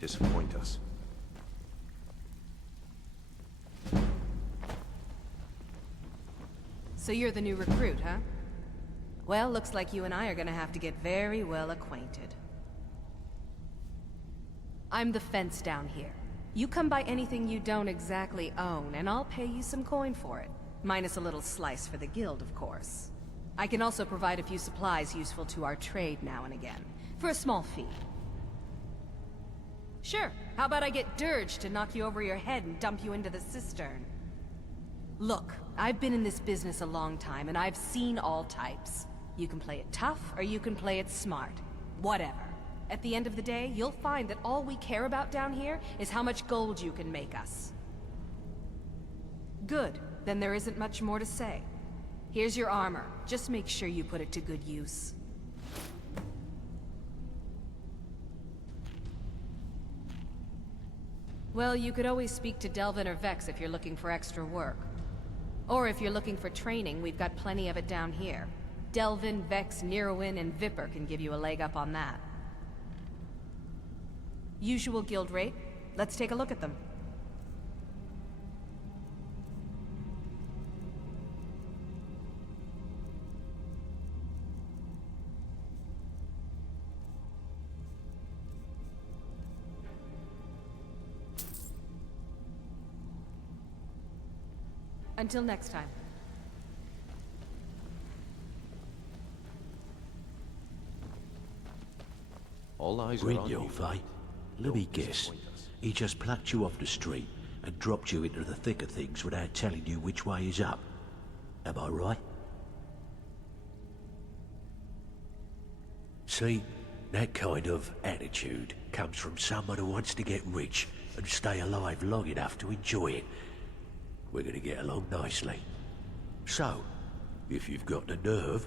disappoint us. So you're the new recruit, huh? Well, looks like you and I are gonna have to get very well acquainted. I'm the fence down here. You come by anything you don't exactly own, and I'll pay you some coin for it. Minus a little slice for the guild, of course. I can also provide a few supplies useful to our trade now and again, for a small fee. Sure, how about I get Dirge to knock you over your head and dump you into the cistern? Look, I've been in this business a long time, and I've seen all types. You can play it tough, or you can play it smart. Whatever. At the end of the day, you'll find that all we care about down here is how much gold you can make us. Good. Then there isn't much more to say. Here's your armor. Just make sure you put it to good use. Well, you could always speak to Delvin or Vex if you're looking for extra work. Or if you're looking for training, we've got plenty of it down here. Delvin, Vex, Neruin, and Viper can give you a leg up on that. Usual guild rate. Let's take a look at them. Until next time. All eyes are Read on your you. fate. Let me guess. He just plucked you off the street and dropped you into the thick of things without telling you which way is up. Am I right? See, that kind of attitude comes from someone who wants to get rich and stay alive long enough to enjoy it. We're gonna get along nicely. So, if you've got the nerve,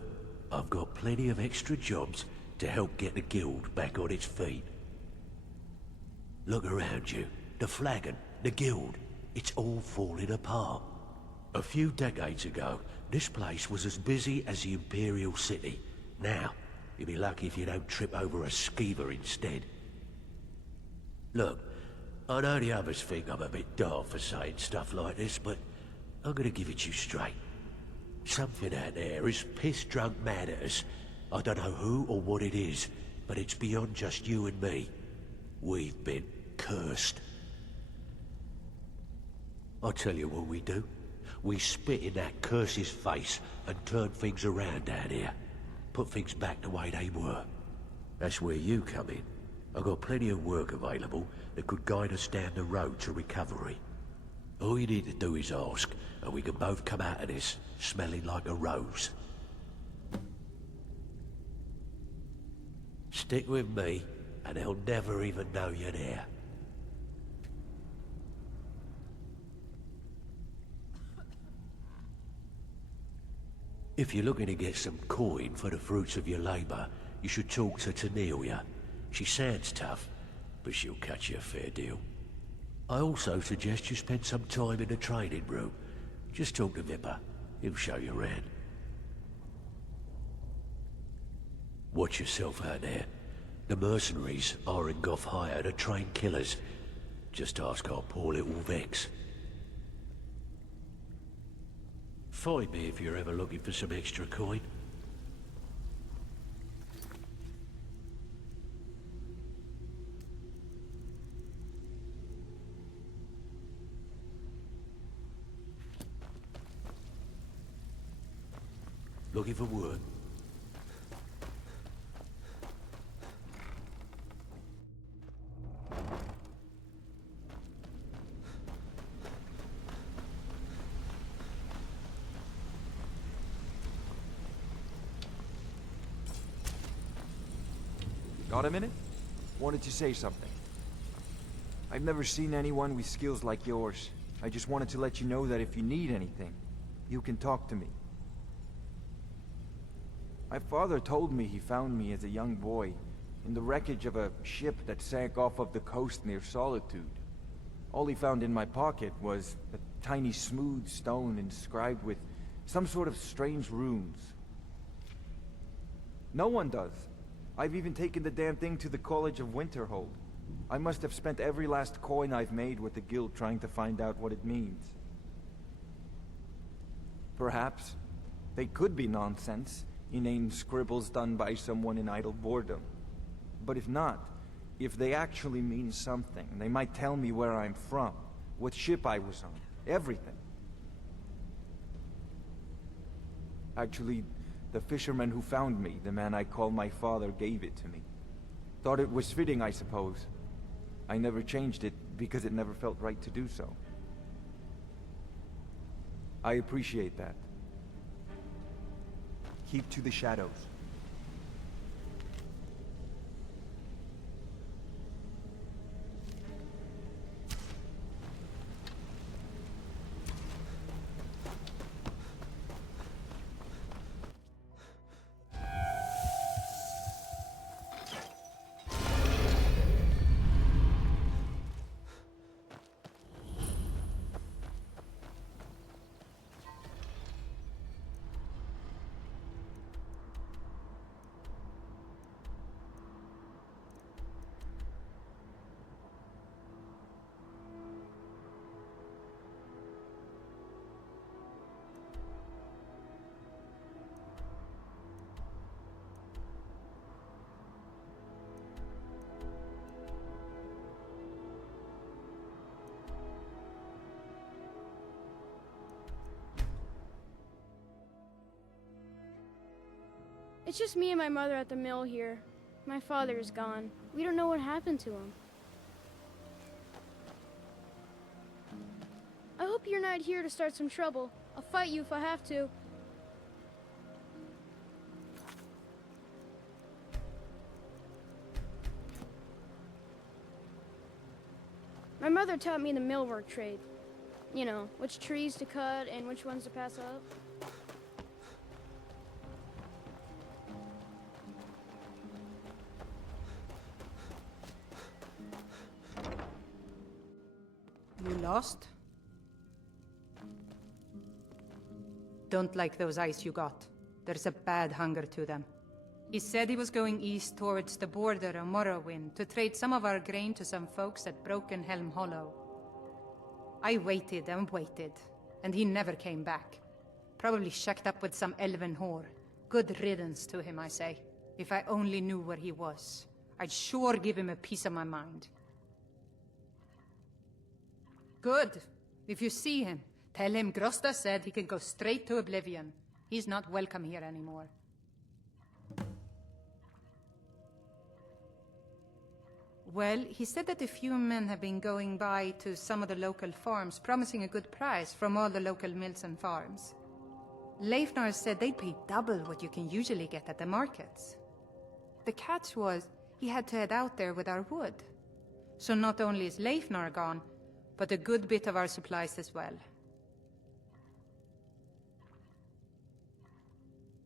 I've got plenty of extra jobs to help get the guild back on its feet. Look around you. The flagon, the guild, it's all falling apart. A few decades ago, this place was as busy as the Imperial City. Now, you'll be lucky if you don't trip over a skeever instead. Look, I know the others think I'm a bit daft for saying stuff like this, but I'm gonna give it to you straight. Something out there is piss-drunk mad at us. I don't know who or what it is, but it's beyond just you and me. We've been cursed. I'll tell you what we do. We spit in that curse's face and turn things around down here. Put things back the way they were. That's where you come in. I've got plenty of work available that could guide us down the road to recovery. All you need to do is ask, and we can both come out of this smelling like a rose. Stick with me, and they'll never even know you're there. If you're looking to get some coin for the fruits of your labor, you should talk to Tanelia. She sounds tough, but she'll cut you a fair deal. I also suggest you spend some time in the training room. Just talk to Viper. He'll show you around. Watch yourself out there. The mercenaries are in Goth hire to train killers. Just ask our poor little Vex. Find me if you're ever looking for some extra coin. Looking for work? Got a minute? Wanted to say something. I've never seen anyone with skills like yours. I just wanted to let you know that if you need anything, you can talk to me. My father told me he found me as a young boy in the wreckage of a ship that sank off of the coast near Solitude. All he found in my pocket was a tiny smooth stone inscribed with some sort of strange runes. No one does. I've even taken the damn thing to the College of Winterhold. I must have spent every last coin I've made with the guild trying to find out what it means. Perhaps they could be nonsense, inane scribbles done by someone in idle boredom. But if not, if they actually mean something, they might tell me where I'm from, what ship I was on, everything. Actually, the fisherman who found me, the man I call my father, gave it to me. Thought it was fitting, I suppose. I never changed it because it never felt right to do so. I appreciate that. Keep to the shadows. It's just me and my mother at the mill here. My father is gone. We don't know what happened to him. I hope you're not here to start some trouble. I'll fight you if I have to. My mother taught me the millwork trade. You know, which trees to cut and which ones to pass up. You lost? Don't like those eyes you got. There's a bad hunger to them. He said he was going east towards the border of Morrowind to trade some of our grain to some folks at Broken Helm Hollow. I waited and waited, and he never came back. Probably shacked up with some elven whore. Good riddance to him, I say. If I only knew where he was, I'd sure give him a piece of my mind. Good. If you see him, tell him Grosta said he can go straight to Oblivion. He's not welcome here anymore. Well, he said that a few men have been going by to some of the local farms, promising a good price from all the local mills and farms. Leifnar said they'd pay double what you can usually get at the markets. The catch was, he had to head out there with our wood. So not only is Leifnar gone, but a good bit of our supplies as well.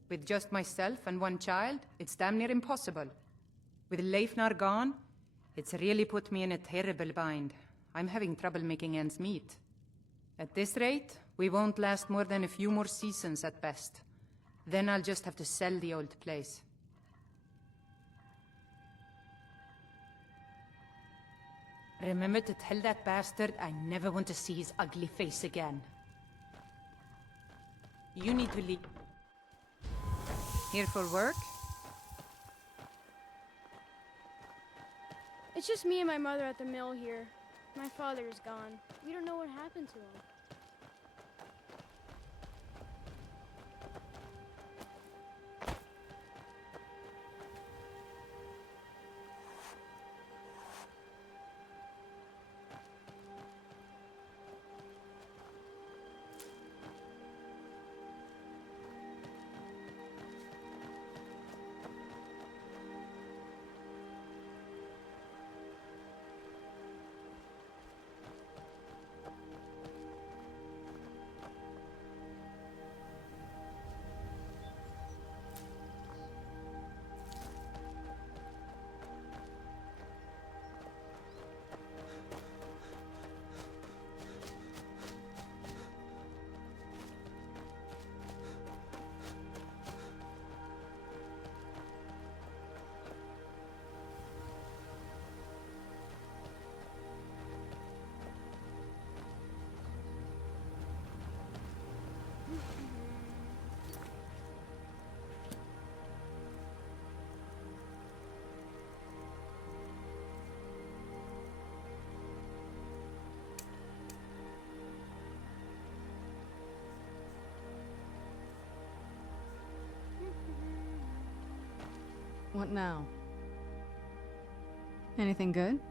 With just myself and one child, it's damn near impossible. With Leifnar gone, it's really put me in a terrible bind. I'm having trouble making ends meet. At this rate, we won't last more than a few more seasons at best. Then I'll just have to sell the old place. Remember to tell that bastard I never want to see his ugly face again. You need to leave. Here for work? It's just me and my mother at the mill here. My father is gone. We don't know what happened to him. What now? Anything good?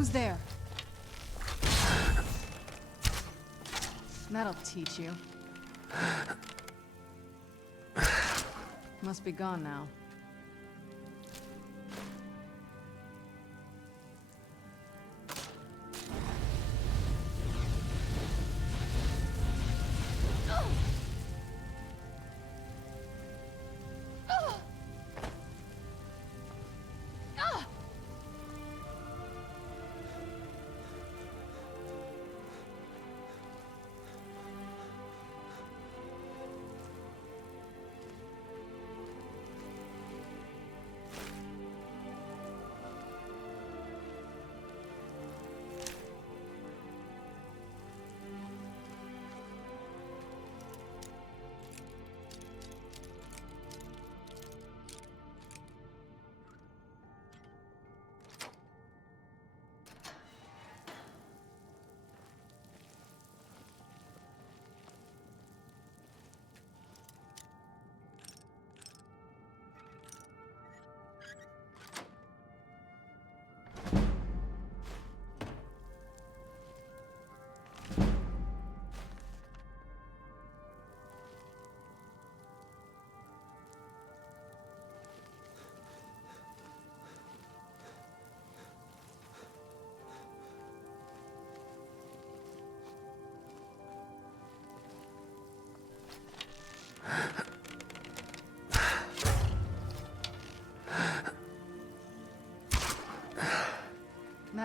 Who's there? That'll teach you. Must be gone now.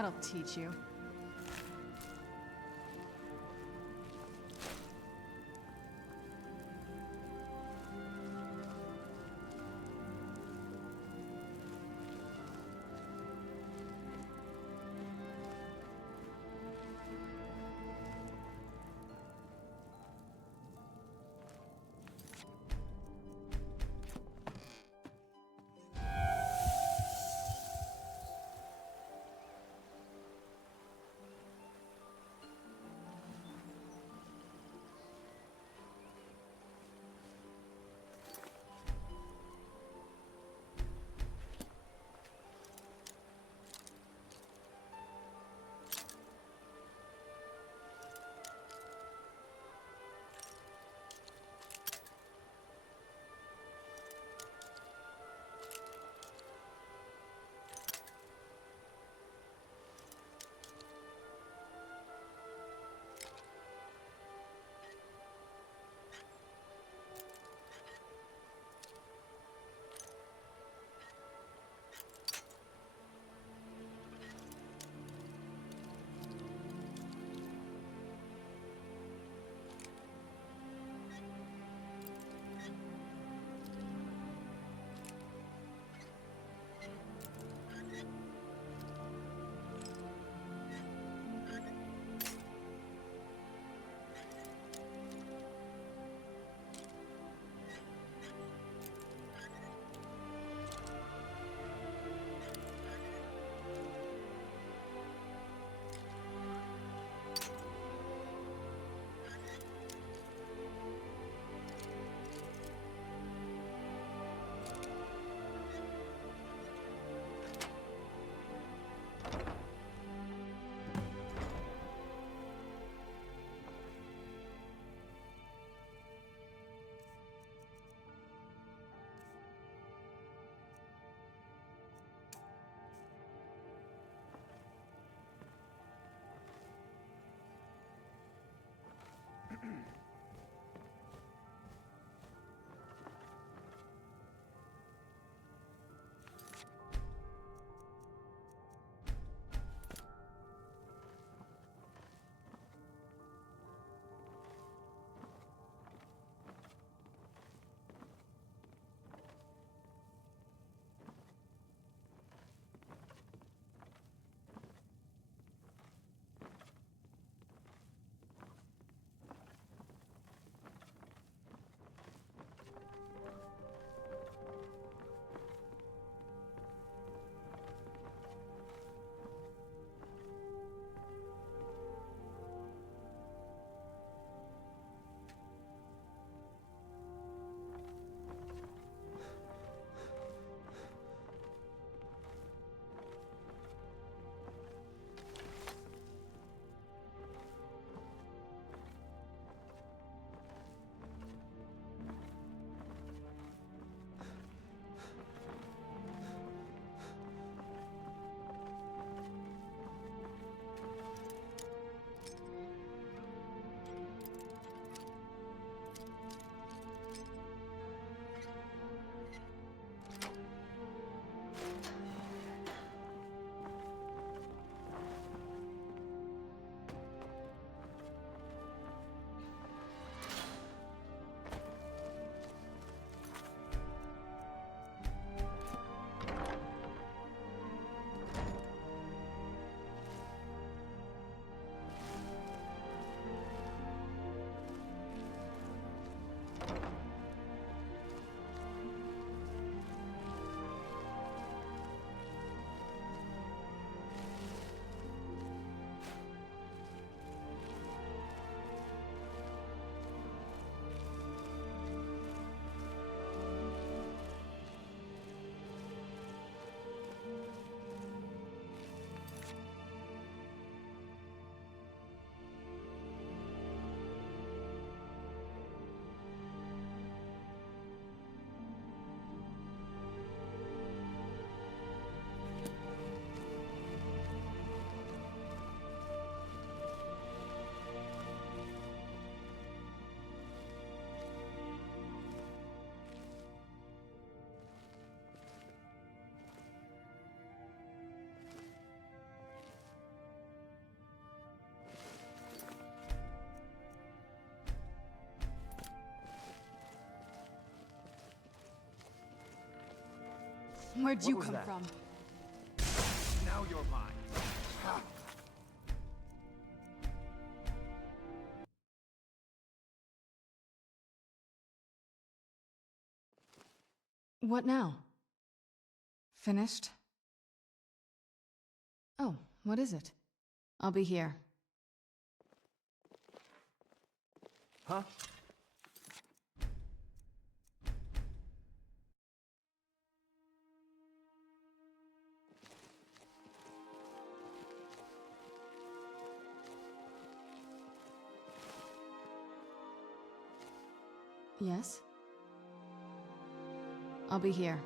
That'll teach you. Where'd What you was come that? from? Now you're mine. Ha! What now? Finished? Oh, what is it? I'll be here. Huh? Yes? I'll be here.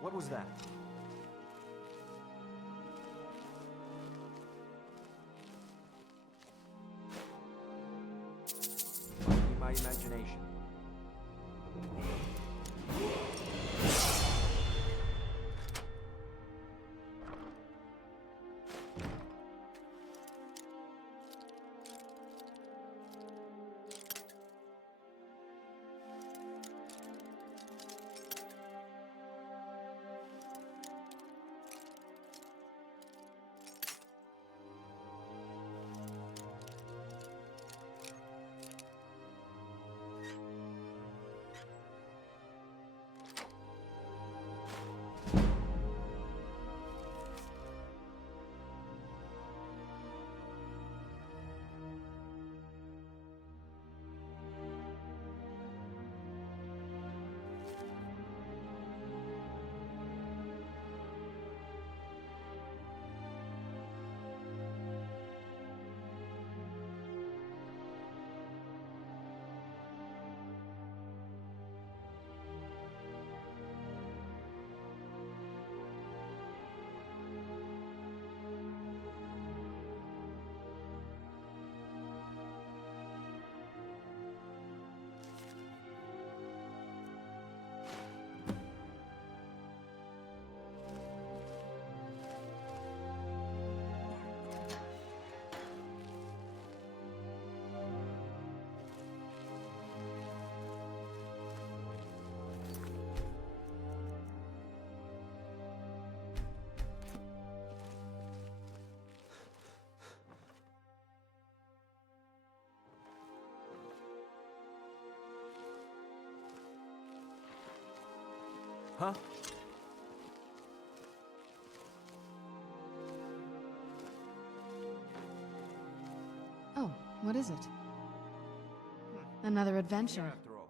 What was that? Must be my imagination. Huh? Oh, what is it? Another adventure. After all.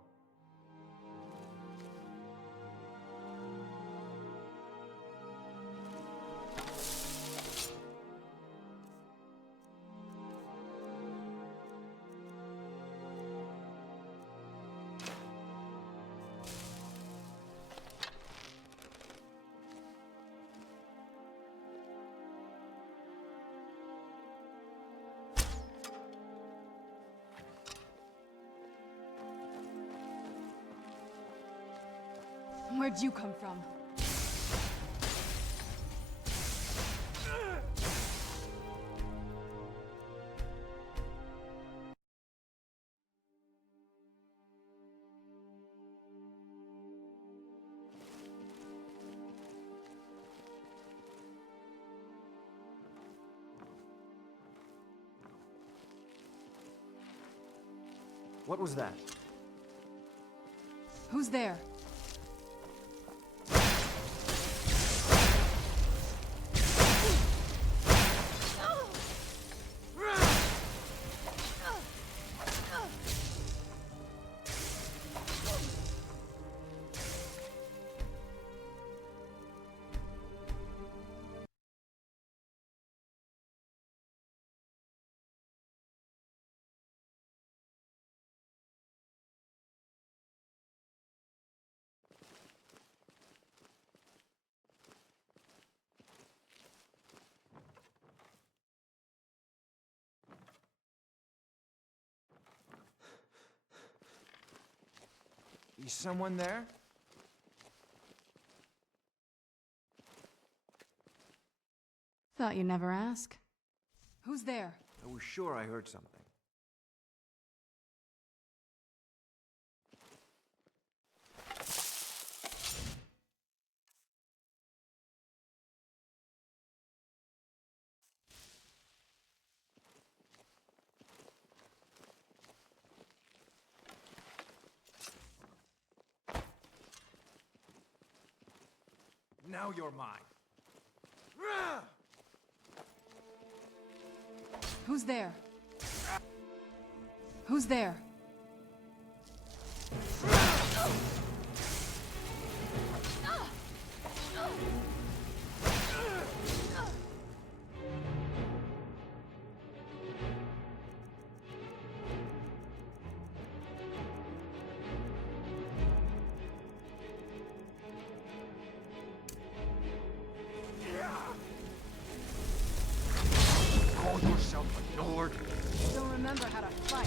Where'd you come from? What was that? Who's there? Is someone there? Thought you'd never ask. Who's there? I was sure I heard something. Now you're mine. Who's there? Who's there? Call yourself a Nord? Don't remember how to fight.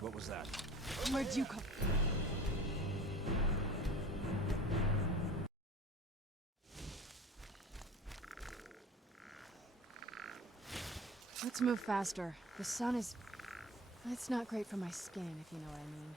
What was that? Where'd you come? Let's move faster. The sun is... It's not great for my skin, if you know what I mean.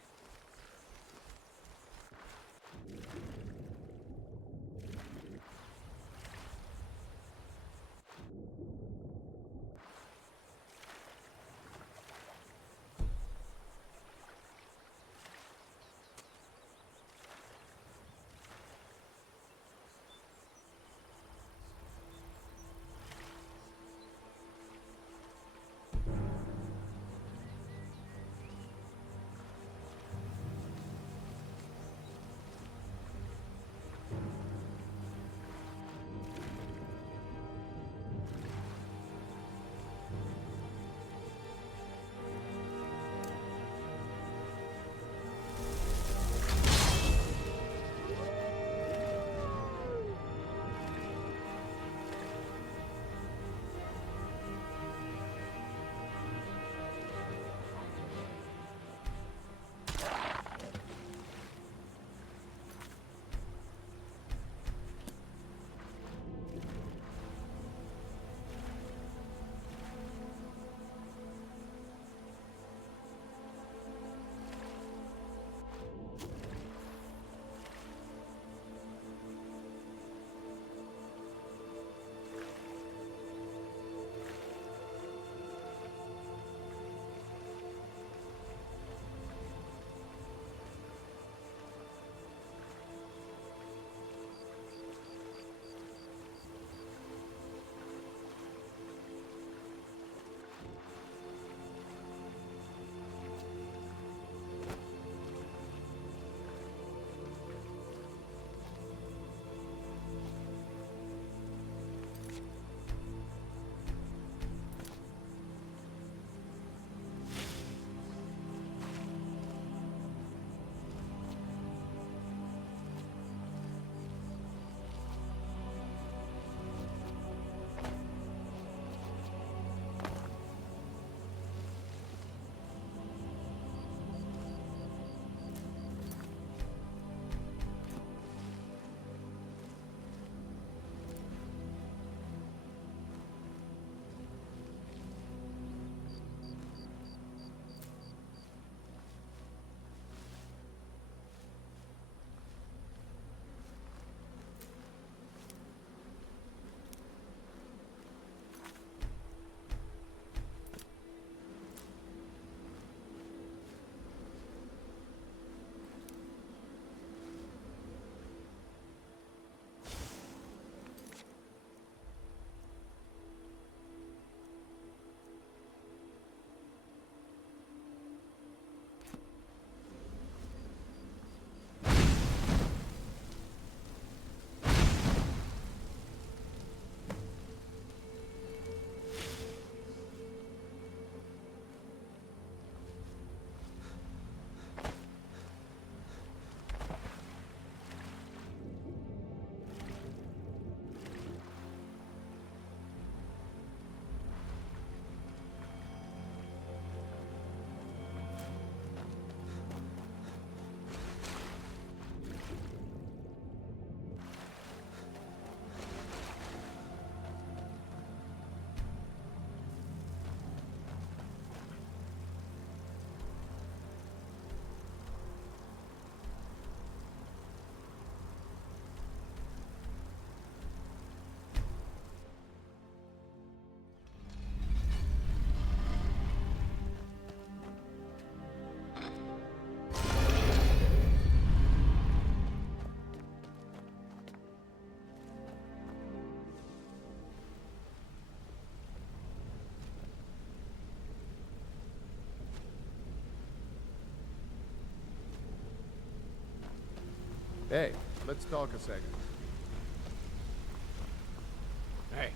Hey, let's talk a second.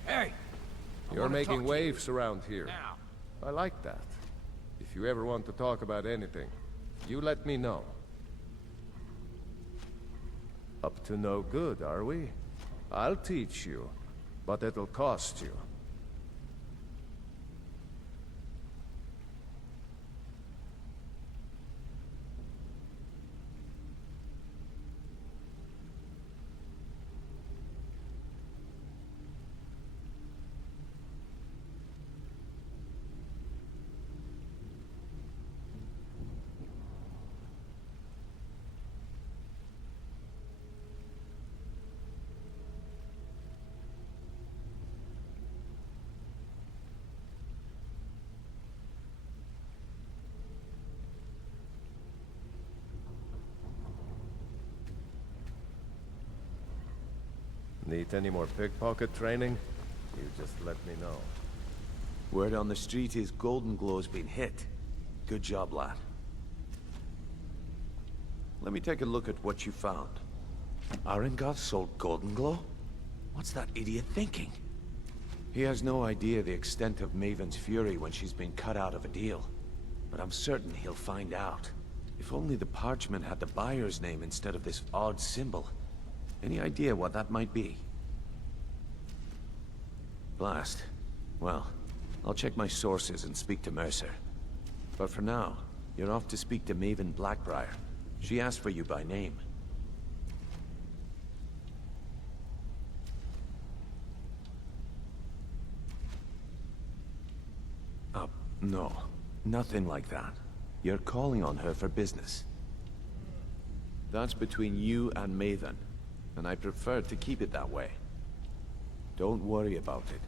Hey! You're making waves around here. I like that. If you ever want to talk about anything, you let me know. Up to no good, are we? I'll teach you, but it'll cost you. Need any more pickpocket training? You just let me know. Word on the street is Golden Glow's been hit. Good job, lad. Let me take a look at what you found. Arengoth sold Golden Glow? What's that idiot thinking? He has no idea the extent of Maven's fury when she's been cut out of a deal. But I'm certain he'll find out. If only the parchment had the buyer's name instead of this odd symbol. Any idea what that might be? Blast. Well, I'll check my sources and speak to Mercer. But for now, you're off to speak to Maven Blackbriar. She asked for you by name. No. Nothing like that. You're calling on her for business. That's between you and Maven, and I prefer to keep it that way. Don't worry about it.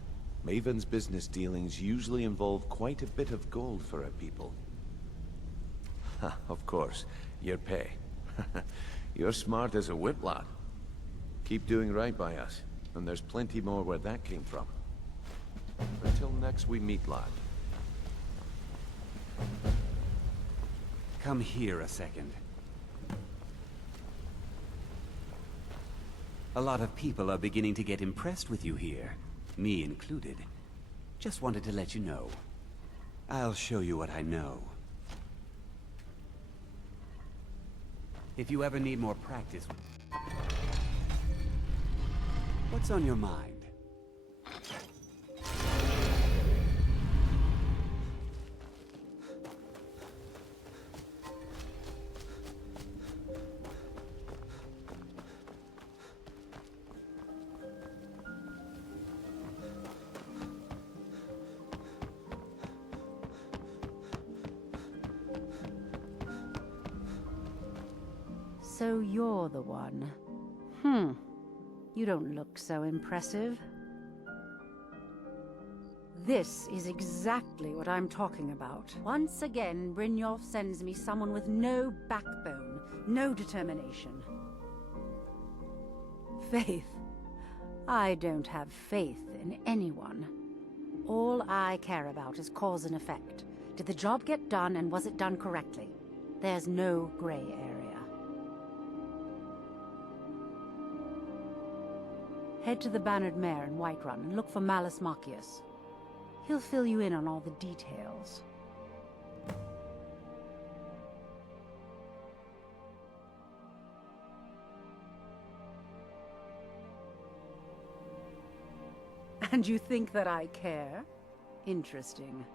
Maven's business dealings usually involve quite a bit of gold for her people. Of course, your pay. You're smart as a whip, lad. Keep doing right by us, and there's plenty more where that came from. Until next we meet, lad. Come here a second. A lot of people are beginning to get impressed with you here, me included. Just wanted to let you know. I'll show you what I know. If you ever need more practice... What's on your mind? So you're the one. You don't look so impressive. This is exactly what I'm talking about. Once again, Brynjolf sends me someone with no backbone, no determination. Faith. I don't have faith in anyone. All I care about is cause and effect. Did the job get done, and was it done correctly? There's no gray area. Head to the Bannered Mare in Whiterun and look for Malus Machius. He'll fill you in on all the details. And you think that I care? Interesting.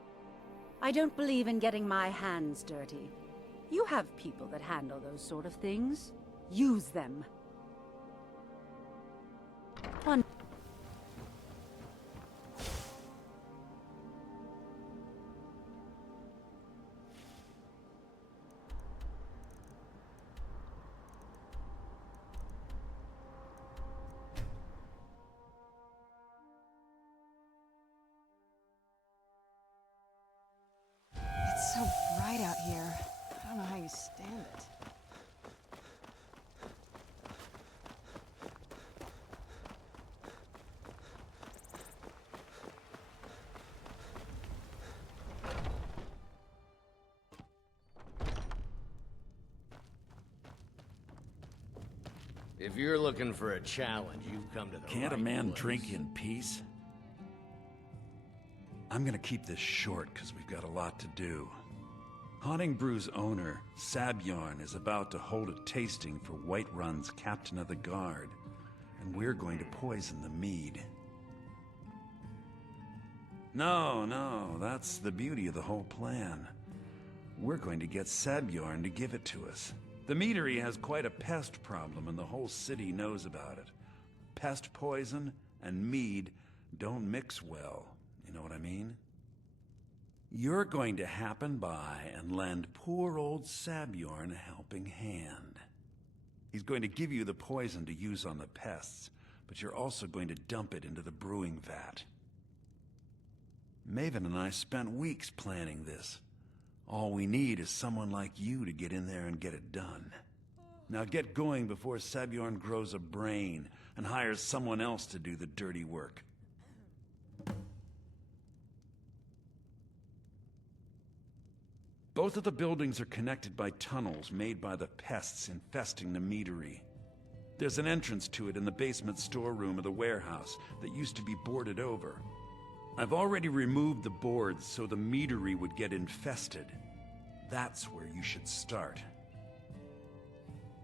I don't believe in getting my hands dirty. You have people that handle those sort of things. Use them. One. It's so bright out here. I don't know how you stand it. If you're looking for a challenge, you've come to the Can't a right man place. drink in peace? I'm gonna keep this short, because we've got a lot to do. Haunting Brew's owner, Sabjorn, is about to hold a tasting for Whiterun's Captain of the Guard, and we're going to poison the mead. No, that's the beauty of the whole plan. We're going to get Sabjorn to give it to us. The meadery has quite a pest problem, and the whole city knows about it. Pest poison and mead don't mix well, you know what I mean? You're going to happen by and lend poor old Sabjorn a helping hand. He's going to give you the poison to use on the pests, but you're also going to dump it into the brewing vat. Maven and I spent weeks planning this. All we need is someone like you to get in there and get it done. Now get going before Sabjorn grows a brain and hires someone else to do the dirty work. Both of the buildings are connected by tunnels made by the pests infesting the meadery. There's an entrance to it in the basement storeroom of the warehouse that used to be boarded over. I've already removed the boards so the meadery would get infested. That's where you should start.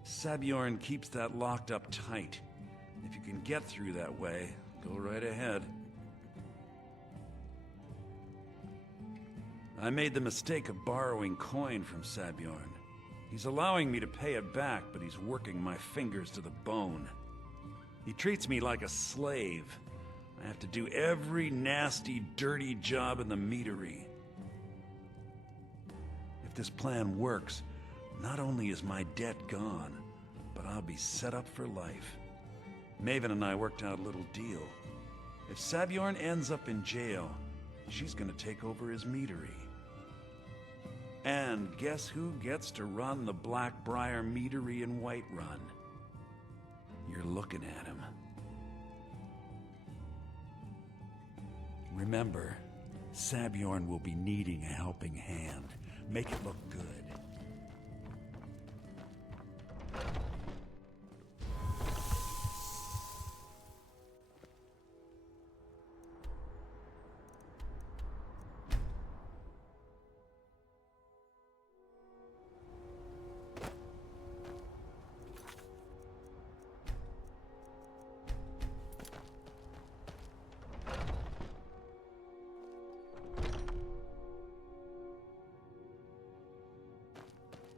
Sabjorn keeps that locked up tight. If you can get through that way, go right ahead. I made the mistake of borrowing coin from Sabjorn. He's allowing me to pay it back, but he's working my fingers to the bone. He treats me like a slave. I have to do every nasty, dirty job in the meadery. If this plan works, not only is my debt gone, but I'll be set up for life. Maven and I worked out a little deal. If Sabjorn ends up in jail, she's gonna take over his meadery. And guess who gets to run the Blackbriar meadery in Whiterun? You're looking at him. Remember, Sabjorn will be needing a helping hand. Make it look good.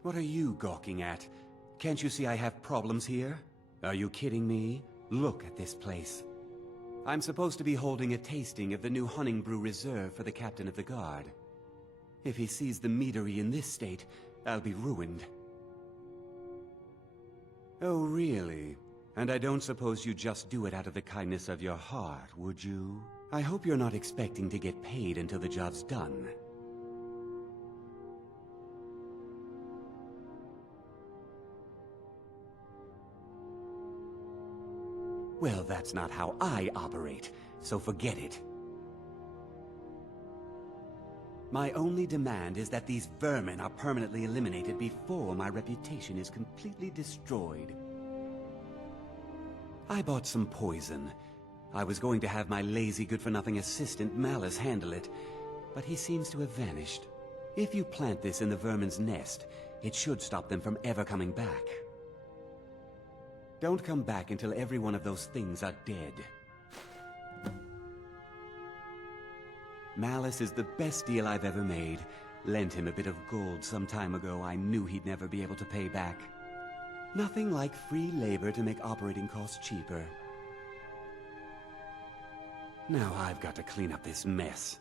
What are you gawking at? Can't you see I have problems here? Are you kidding me? Look at this place. I'm supposed to be holding a tasting of the new Hunting Brew Reserve for the Captain of the Guard. If he sees the meadery in this state, I'll be ruined. Oh, really? And I don't suppose you just do it out of the kindness of your heart, would you? I hope you're not expecting to get paid until the job's done. Well, that's not how I operate, so forget it. My only demand is that these vermin are permanently eliminated before my reputation is completely destroyed. I bought some poison. I was going to have my lazy, good-for-nothing assistant Malice handle it, but he seems to have vanished. If you plant this in the vermin's nest, it should stop them from ever coming back. Don't come back until every one of those things are dead. Malice is the best deal I've ever made. Lent him a bit of gold some time ago I knew he'd never be able to pay back. Nothing like free labor to make operating costs cheaper. Now I've got to clean up this mess.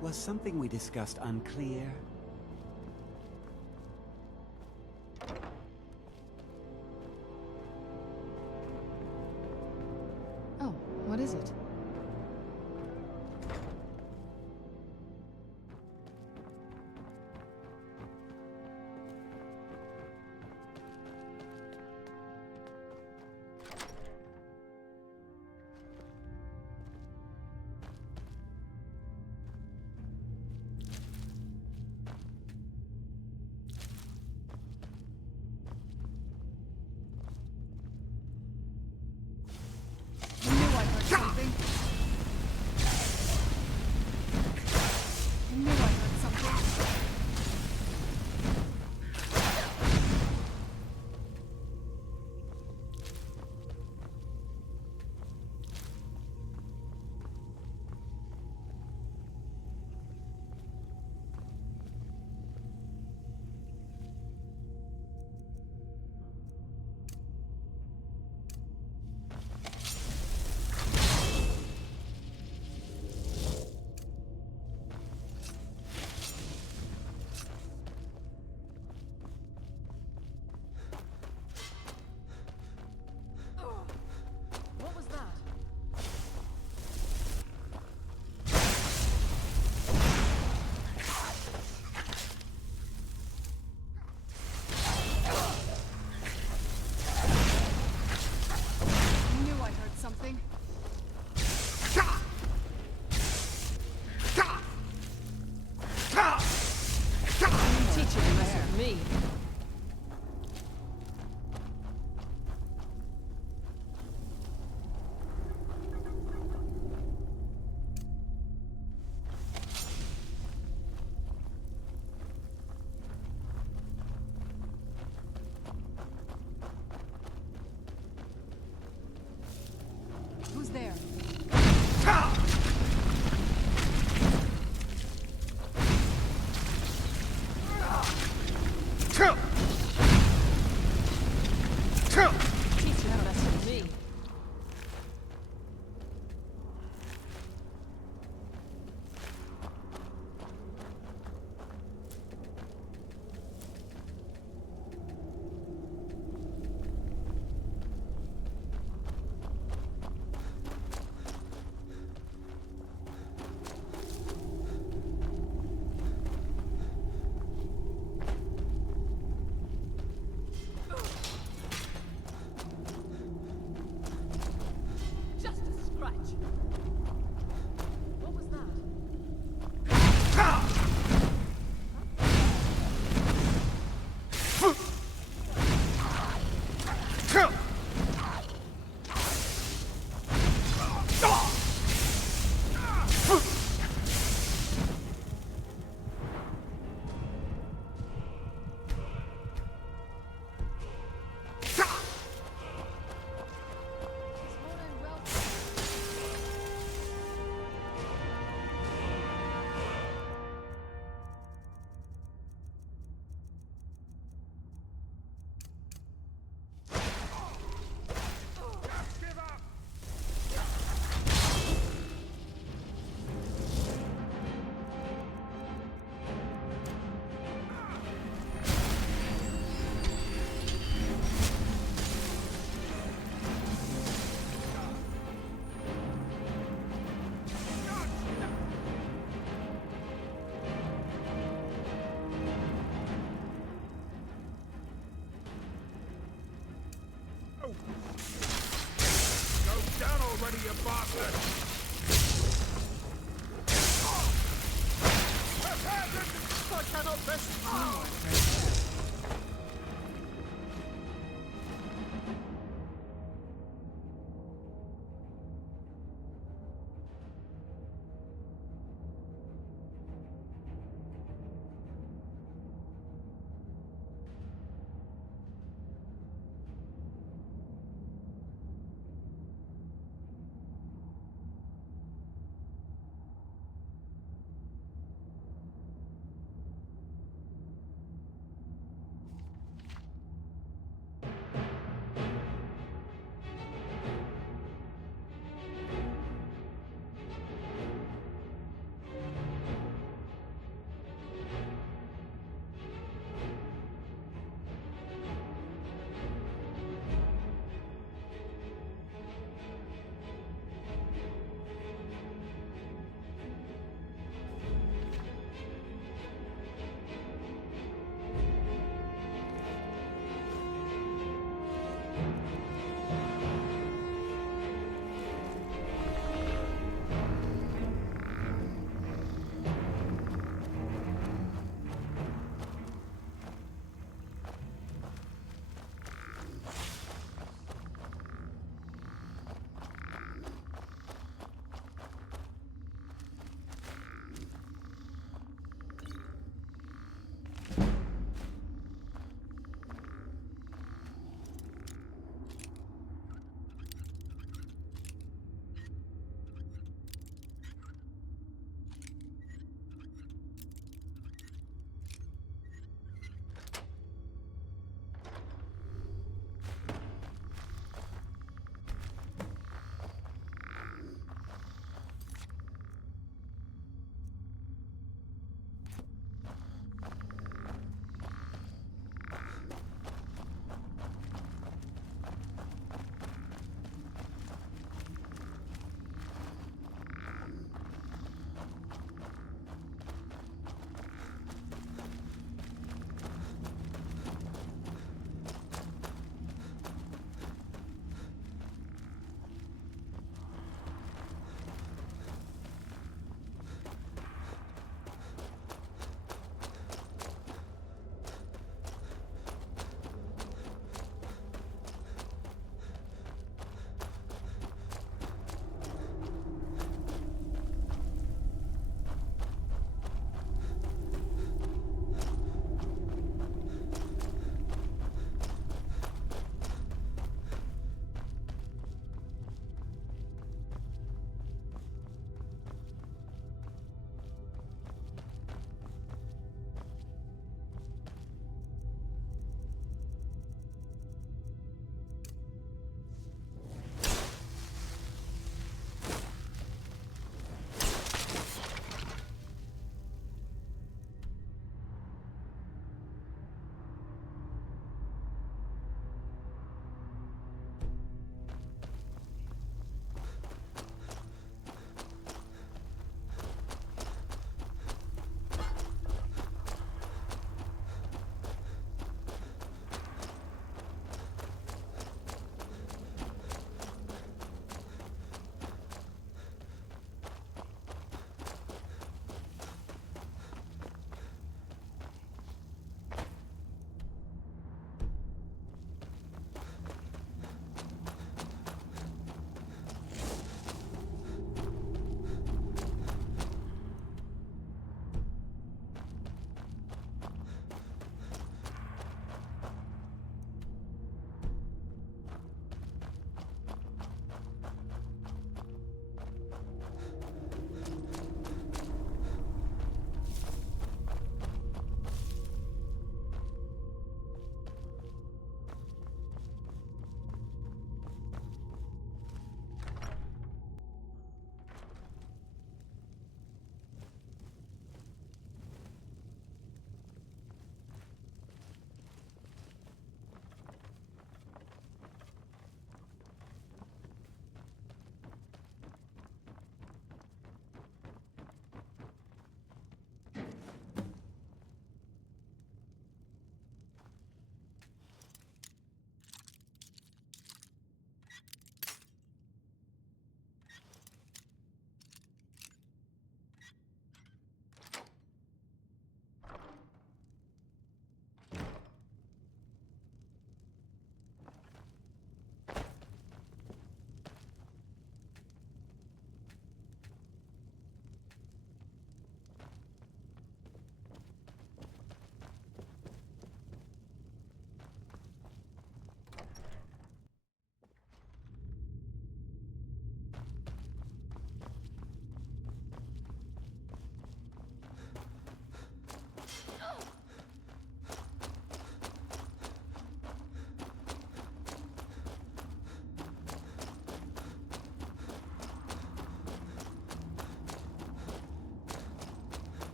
Was something we discussed unclear? Oh, what is it? bastard! I cannot miss.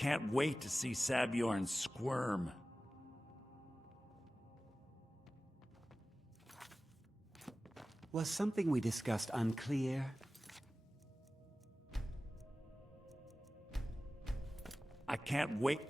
can't wait to see Sabjorn squirm. Was something we discussed unclear? I can't wait.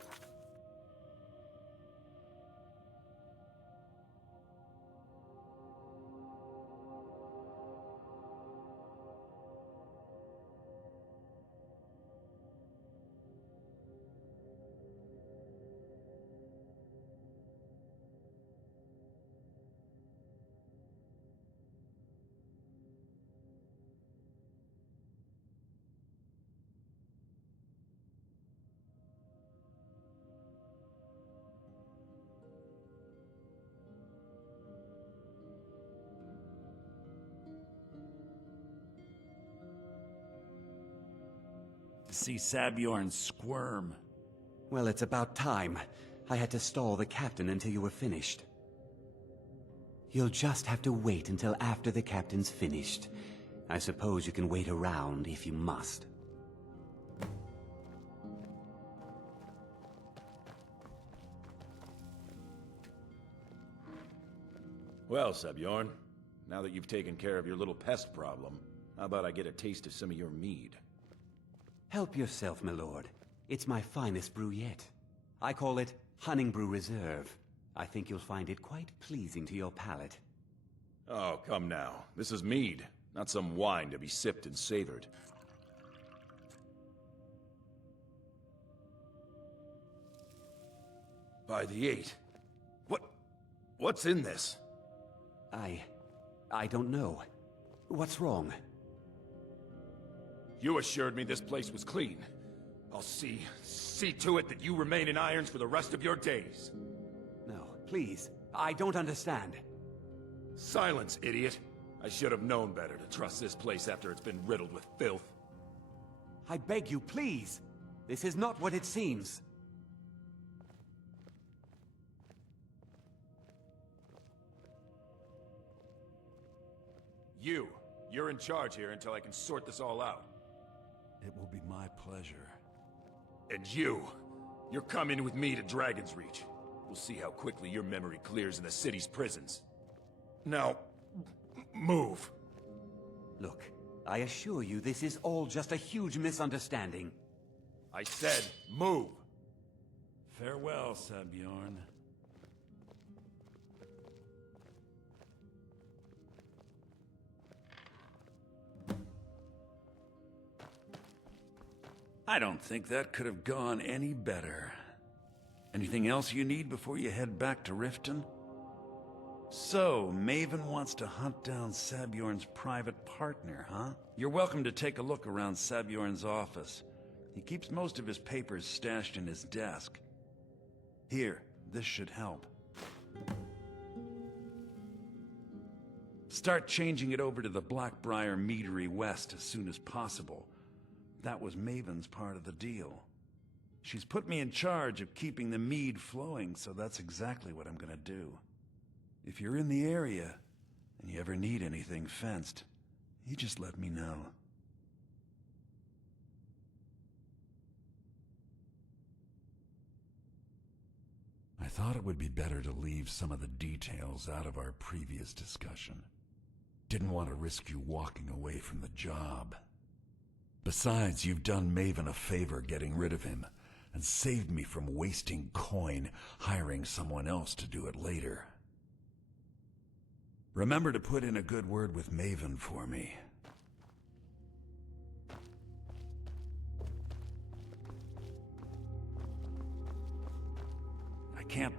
To see Sabjorn squirm. Well, it's about time. I had to stall the captain until you were finished. You'll just have to wait until after the captain's finished. I suppose you can wait around if you must. Well, Sabjorn, now that you've taken care of your little pest problem, how about I get a taste of some of your mead? Help yourself, my lord. It's my finest brew yet. I call it Hunning Brew Reserve. I think you'll find it quite pleasing to your palate. Oh, come now. This is mead, not some wine to be sipped and savored. By the 8. What's in this? I don't know. What's wrong? You assured me this place was clean. I'll see to it that you remain in irons for the rest of your days. No, please. I don't understand. Silence, idiot. I should have known better to trust this place after it's been riddled with filth. I beg you, please. This is not what it seems. You're in charge here until I can sort this all out. It will be my pleasure. And you're coming with me to Dragon's Reach. We'll see how quickly your memory clears in the city's prisons. Now, move. Look, I assure you this is all just a huge misunderstanding. I said, move! Farewell, Sabjorn. I don't think that could have gone any better. Anything else you need before you head back to Riften? So, Maven wants to hunt down Sabjorn's private partner, huh? You're welcome to take a look around Sabjorn's office. He keeps most of his papers stashed in his desk. Here, this should help. Start changing it over to the Blackbriar Meadery West as soon as possible. That was Maven's part of the deal. She's put me in charge of keeping the mead flowing, so that's exactly what I'm gonna do. If you're in the area, and you ever need anything fenced, you just let me know. I thought it would be better to leave some of the details out of our previous discussion. Didn't want to risk you walking away from the job. Besides, you've done Maven a favor getting rid of him, and saved me from wasting coin hiring someone else to do it later. Remember to put in a good word with Maven for me. I can't...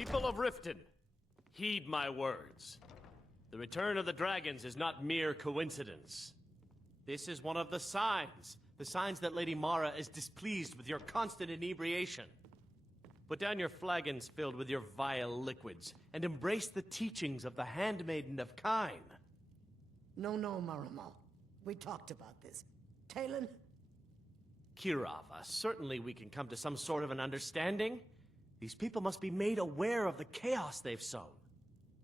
People of Riften, heed my words. The return of the dragons is not mere coincidence. This is one of the signs that Lady Mara is displeased with your constant inebriation. Put down your flagons filled with your vile liquids, and embrace the teachings of the Handmaiden of Kyne. No, Marama. We talked about this. Talon? Kirava, certainly we can come to some sort of an understanding. These people must be made aware of the chaos they've sown.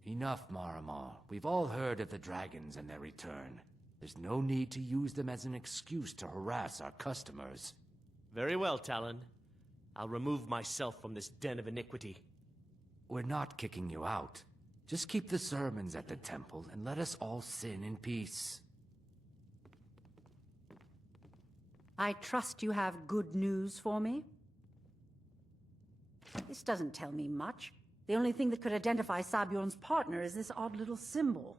Enough, Marama. We've all heard of the dragons and their return. There's no need to use them as an excuse to harass our customers. Very well, Talon. I'll remove myself from this den of iniquity. We're not kicking you out. Just keep the sermons at the temple and let us all sin in peace. I trust you have good news for me? This doesn't tell me much. The only thing that could identify Sabjorn's partner is this odd little symbol.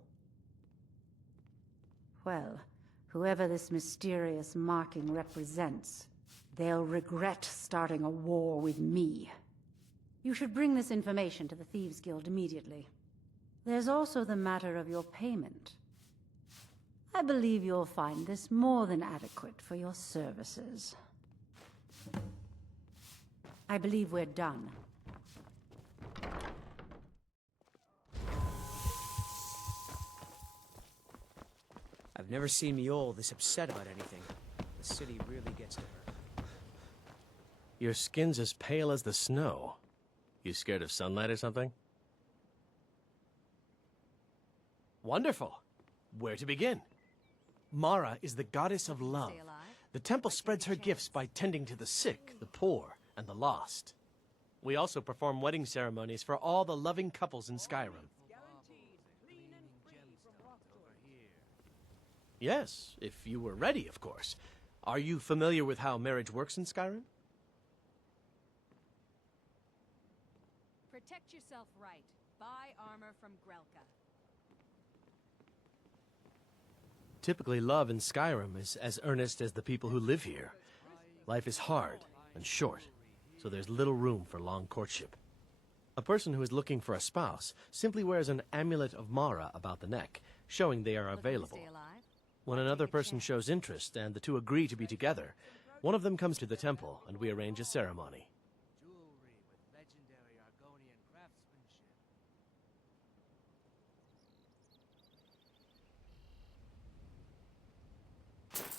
Well, whoever this mysterious marking represents, they'll regret starting a war with me. You should bring this information to the Thieves' Guild immediately. There's also the matter of your payment. I believe you'll find this more than adequate for your services. I believe we're done. I've never seen Mjol this upset about anything. The city really gets to her. Your skin's as pale as the snow. You scared of sunlight or something? Wonderful. Where to begin? Mara is the goddess of love. The temple spreads her gifts by tending to the sick, the poor, and the lost. We also perform wedding ceremonies for all the loving couples in Skyrim. Yes, if you were ready, of course. Are you familiar with how marriage works in Skyrim? Protect yourself right. Buy armor from Grelka. Typically, love in Skyrim is as earnest as the people who live here. Life is hard and short, so there's little room for long courtship. A person who is looking for a spouse simply wears an amulet of Mara about the neck, showing they are available. When another person shows interest and the two agree to be together, one of them comes to the temple and we arrange a ceremony.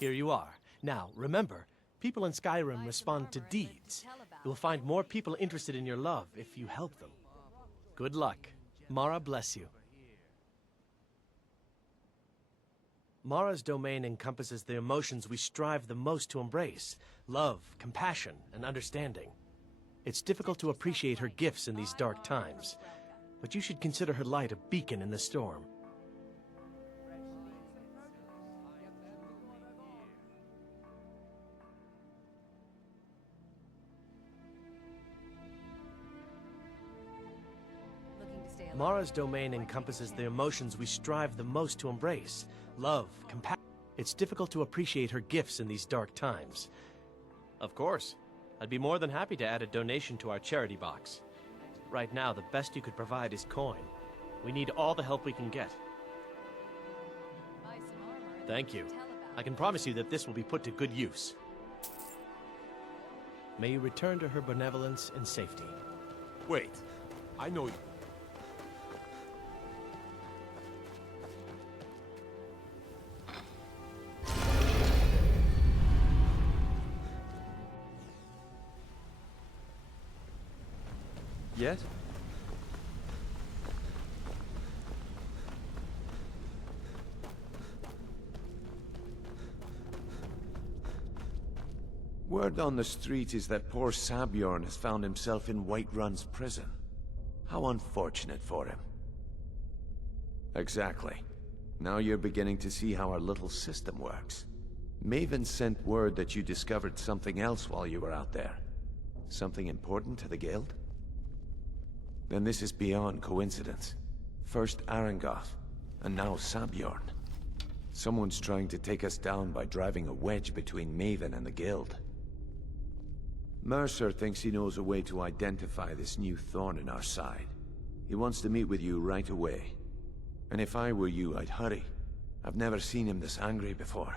Here you are. Now, remember, people in Skyrim respond to deeds. You'll find more people interested in your love if you help them. Good luck. Mara bless you. Mara's domain encompasses the emotions we strive the most to embrace: love, compassion, and understanding. It's difficult to appreciate her gifts in these dark times, but you should consider her light a beacon in the storm. Mara's domain encompasses the emotions we strive the most to embrace: love, compassion. It's difficult to appreciate her gifts in these dark times. Of course. I'd be more than happy to add a donation to our charity box. Right now, the best you could provide is coin. We need all the help we can get. Thank you. I can promise you that this will be put to good use. May you return to her benevolence in safety. Wait. I know you. Yes? Word on the street is that poor Sabjorn has found himself in Whiterun's prison. How unfortunate for him. Exactly. Now you're beginning to see how our little system works. Maven sent word that you discovered something else while you were out there. Something important to the guild? Then this is beyond coincidence. First Arangoth, and now Sabjorn. Someone's trying to take us down by driving a wedge between Maven and the guild. Mercer thinks he knows a way to identify this new thorn in our side. He wants to meet with you right away. And if I were you, I'd hurry. I've never seen him this angry before.